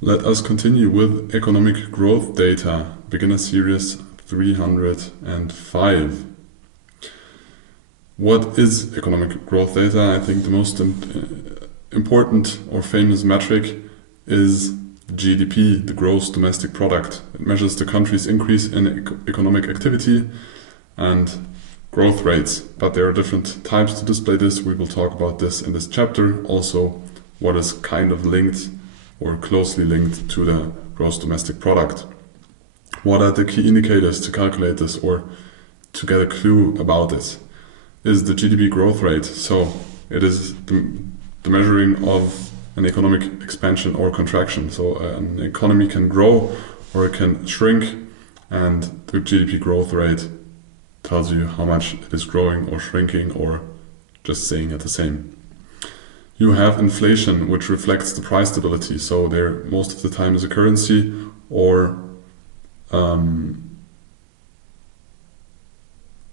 Let us continue with economic growth data, beginner series 305. What is economic growth data? I think the most important or famous metric is GDP, the gross domestic product. It measures the country's increase in economic activity and growth rates, but there are different types to display this. We will talk about this in this chapter. Also, what is kind of linked or closely linked to the gross domestic product. What are the key indicators to calculate this or to get a clue about this? Is the GDP growth rate. So it is the measuring of an economic expansion or contraction. So an economy can grow or it can shrink, and the GDP growth rate tells you how much it is growing or shrinking or just staying at the same. You have inflation, which reflects the price stability. So there most of the time is a currency or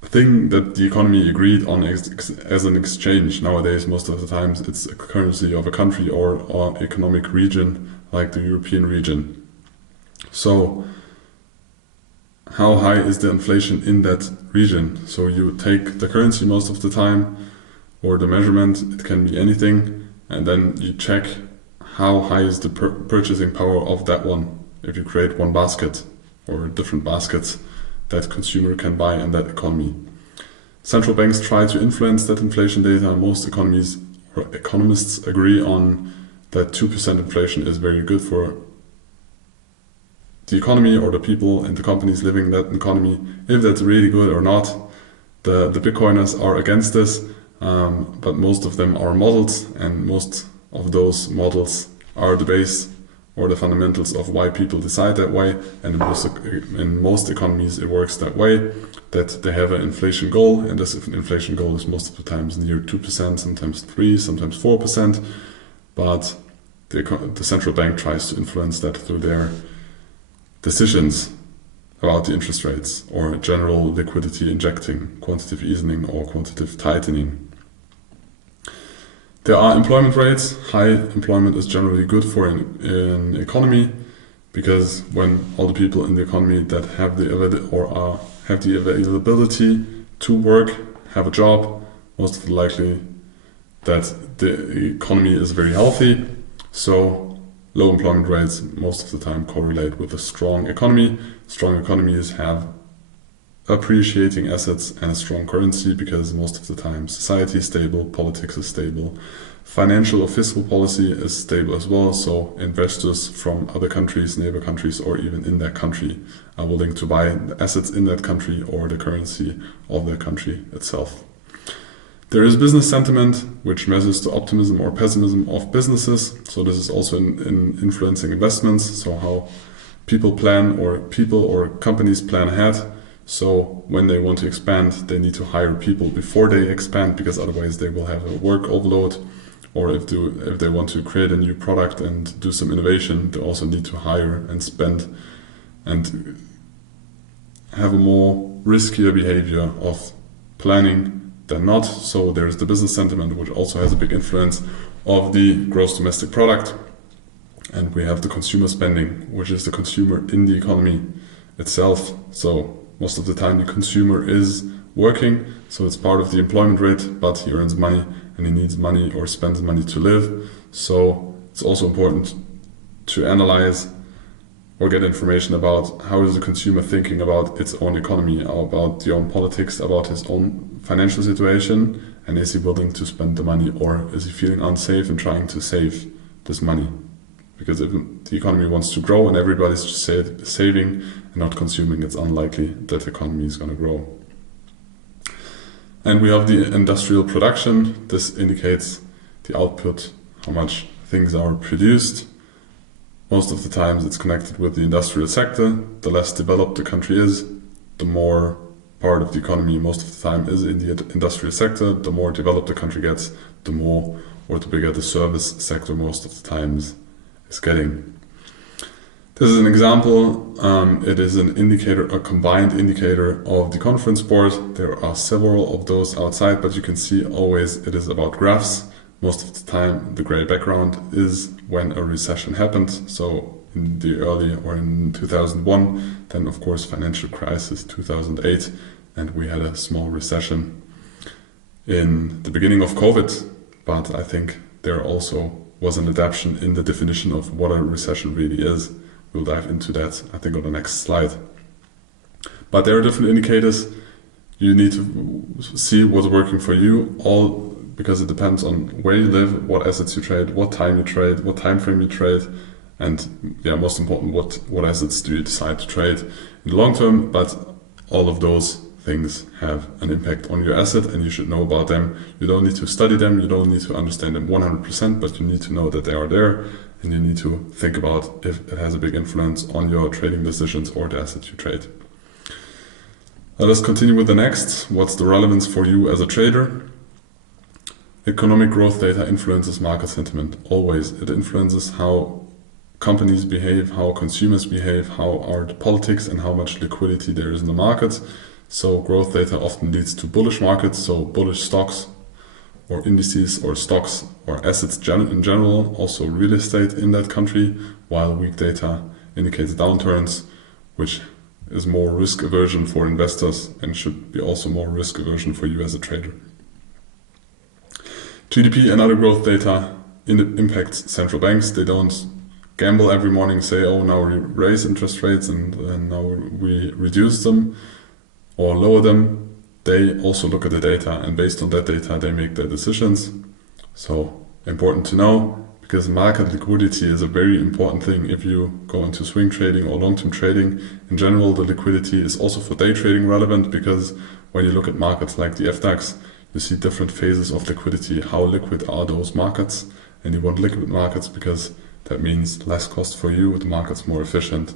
thing that the economy agreed on as an exchange. Nowadays, most of the times it's a currency of a country or economic region like the European region. So how high is the inflation in that region? So you take the currency most of the time, or the measurement, it can be anything, and then you check how high is the purchasing power of that one. If you create one basket or different baskets that consumer can buy in that economy. Central banks try to influence that inflation data. Most economies or economists agree on that 2% inflation is very good for the economy or the people and the companies living in that economy. If that's really good or not, the Bitcoiners are against this, but most of them are models, and most of those models are the base or the fundamentals of why people decide that way. And in most economies it works that way, that they have an inflation goal, and this inflation goal is most of the times near 2%, sometimes 3%, sometimes 4%, but the central bank tries to influence that through their decisions about the interest rates or general liquidity injecting, quantitative easing or quantitative tightening. There are employment rates. High employment is generally good for an economy, because when all the people in the economy that have the availability to work, have a job, most of the likely that the economy is very healthy. So low employment rates most of the time correlate with a strong economy. Strong economies have appreciating assets and a strong currency, because most of the time society is stable, politics is stable, financial or fiscal policy is stable as well. So investors from other countries, neighbor countries, or even in that country are willing to buy the assets in that country or the currency of the country itself. There is business sentiment, which measures the optimism or pessimism of businesses. So this is also in influencing investments. So how people plan, or people or companies plan ahead. So when they want to expand, they need to hire people before they expand, because otherwise they will have a work overload. Or if they want to create a new product and do some innovation, they also need to hire and spend and have a more riskier behavior of planning than not. So there's the business sentiment, which also has a big influence of the gross domestic product. And we have the consumer spending, which is the consumer in the economy itself. So most of the time the consumer is working, so it's part of the employment rate, but he earns money and he needs money or spends money to live. So it's also important to analyze or get information about how is the consumer thinking about its own economy, about the own politics, about his own financial situation, and is he willing to spend the money, or is he feeling unsafe and trying to save this money? Because if the economy wants to grow and everybody's just saving and not consuming, it's unlikely that the economy is going to grow. And we have the industrial production. This indicates the output, how much things are produced. Most of the times it's connected with the industrial sector. The less developed the country is, the more part of the economy most of the time is in the industrial sector. The more developed the country gets, the more or the bigger the service sector most of the times is getting. This is an example. It is an indicator, a combined indicator of the conference board. There are several of those outside, but you can see always it is about graphs. most of the time the gray background is when a recession happened. So in the early or in 2001, then of course financial crisis 2008, and we had a small recession in the beginning of COVID. But I think there also was an adaptation in the definition of what a recession really is. We'll dive into that, I think, on the next slide. But there are different indicators. You need to see what's working for you, all because it depends on where you live, what assets you trade, what time you trade, what time frame you trade, and most important, what assets do you decide to trade in the long term. But all of those things have an impact on your asset, and you should know about them. You don't need to study them, you don't need to understand them 100%, but you need to know that they are there, and you need to think about if it has a big influence on your trading decisions or the assets you trade. Let us continue with the next. What's the relevance for you as a trader? Economic growth data influences market sentiment. Always. It influences how companies behave, how consumers behave, how are the politics, and how much liquidity there is in the market. So growth data often leads to bullish markets, so bullish stocks or indices or stocks or assets in general, also real estate in that country, while weak data indicates downturns, which is more risk aversion for investors and should be also more risk aversion for you as a trader. GDP and other growth data impacts central banks. They don't gamble every morning, say, oh, now we raise interest rates and now we reduce them or lower them. They also look at the data, and based on that data, they make their decisions. So important to know, because market liquidity is a very important thing. If you go into swing trading or long-term trading, in general, the liquidity is also for day trading relevant, because when you look at markets like the FDAX, you see different phases of liquidity. How liquid are those markets? And you want liquid markets because that means less cost for you, the market's more efficient.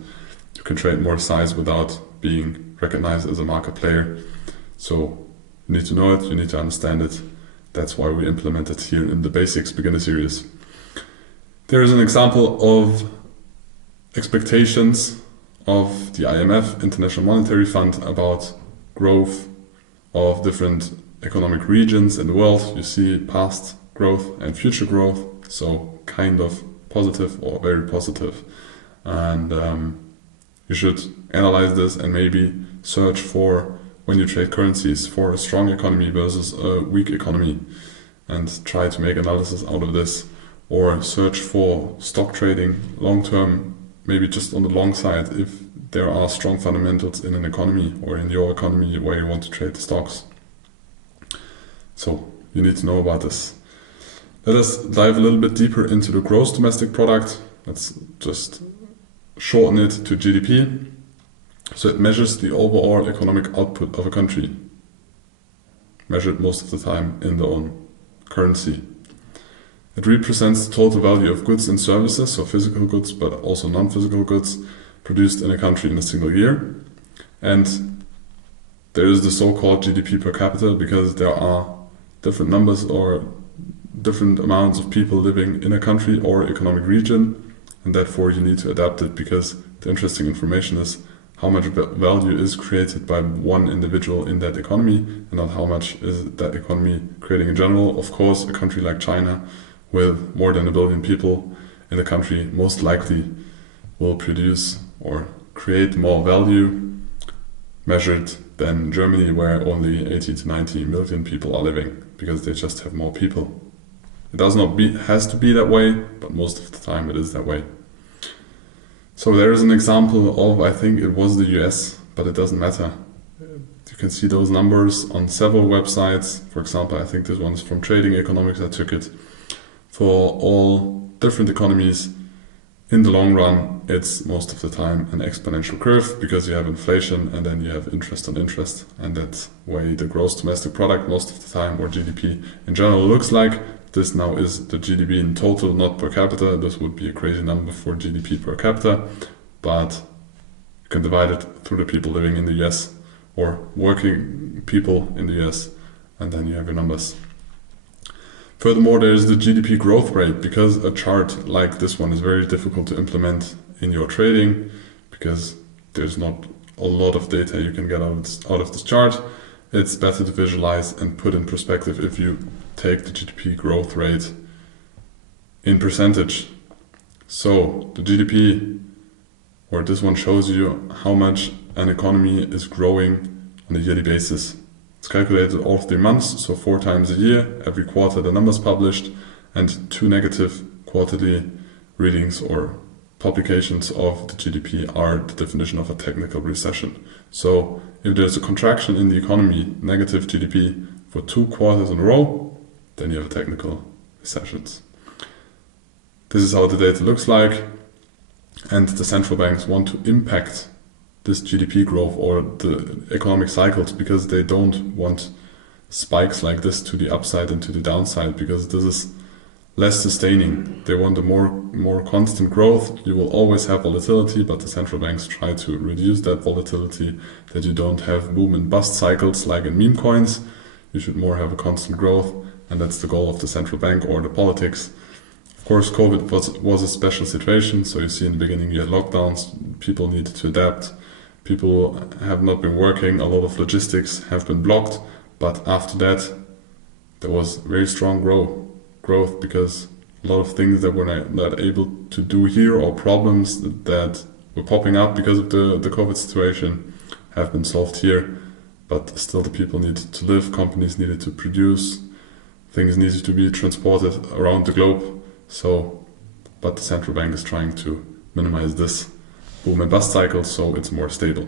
You can trade more size without being recognized as a market player. So you need to know it, you need to understand it. That's why we implement it here in the Basics Beginner Series. There is an example of expectations of the IMF, International Monetary Fund, about growth of different economic regions in the world. You see past growth and future growth, so kind of positive or very positive. And you should analyze this and maybe search for, when you trade currencies, for a strong economy versus a weak economy, and try to make analysis out of this. Or search for stock trading long term, maybe just on the long side, if there are strong fundamentals in an economy or in your economy where you want to trade the stocks. So you need to know about this. Let us dive a little bit deeper into the gross domestic product. Let's just shorten it to GDP. So it measures the overall economic output of a country, measured most of the time in their own currency. It represents the total value of goods and services, so physical goods but also non-physical goods, produced in a country in a single year. And there is the so-called GDP per capita, because there are different numbers or different amounts of people living in a country or economic region, and therefore you need to adapt it, because the interesting information is how much value is created by one individual in that economy and not how much is that economy creating in general. Of course, a country like China with more than 1 billion people in the country most likely will produce or create more value measured than Germany, where only 80 to 90 million people are living, because they just have more people. It has to be that way, but most of the time it is that way. So there is an example of, I think it was the US, but it doesn't matter. You can see those numbers on several websites. For example, I think this one is from Trading Economics. I took it for all different economies. In the long run, it's most of the time an exponential curve, because you have inflation and then you have interest on interest. And that's way the gross domestic product most of the time, or GDP in general, looks like. This now is the GDP in total, not per capita. This would be a crazy number for GDP per capita, but you can divide it through the people living in the US or working people in the US, and then you have your numbers. Furthermore, there is the GDP growth rate, because a chart like this one is very difficult to implement in your trading, because there's not a lot of data you can get out of this chart. It's better to visualize and put in perspective if you take the GDP growth rate in percentage. So the GDP, or this one shows you how much an economy is growing on a yearly basis. It's calculated all 3 months, so 4 times a year, every quarter the numbers published, and 2 negative quarterly readings or publications of the GDP are the definition of a technical recession. So if there's a contraction in the economy, negative GDP, for 2 quarters in a row, then you have a technical recession. This is how the data looks like, and the central banks want to impact this GDP growth or the economic cycles because they don't want spikes like this to the upside and to the downside, because this is less sustaining. They want a more constant growth. You will always have volatility, but the central banks try to reduce that volatility, that you don't have boom and bust cycles like in meme coins. You should more have a constant growth, and that's the goal of the central bank or the politics. Of course, COVID was a special situation, so you see in the beginning you had lockdowns, people needed to adapt, people have not been working, a lot of logistics have been blocked, but after that there was very strong growth because a lot of things that we're not able to do here, or problems that were popping up because of the COVID situation, have been solved here. But still the people needed to live, companies needed to produce, things needed to be transported around the globe. But the central bank is trying to minimize this boom and bust cycle, so it's more stable.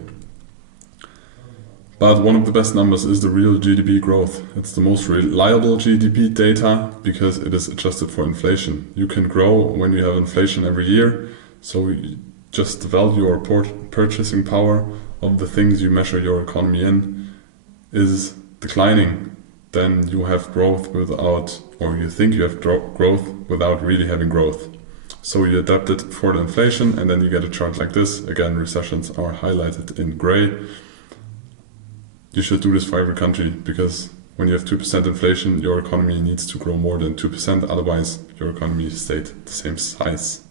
But one of the best numbers is the real GDP growth. It's the most reliable GDP data because it is adjusted for inflation. You can grow when you have inflation every year, so just the value or purchasing power of the things you measure your economy in is declining. Then you have growth without, or you think you have growth without really having growth. So you adapt it for the inflation, and then you get a chart like this. Again, recessions are highlighted in gray. You should do this for every country, because when you have 2% inflation, your economy needs to grow more than 2%, otherwise your economy stayed the same size.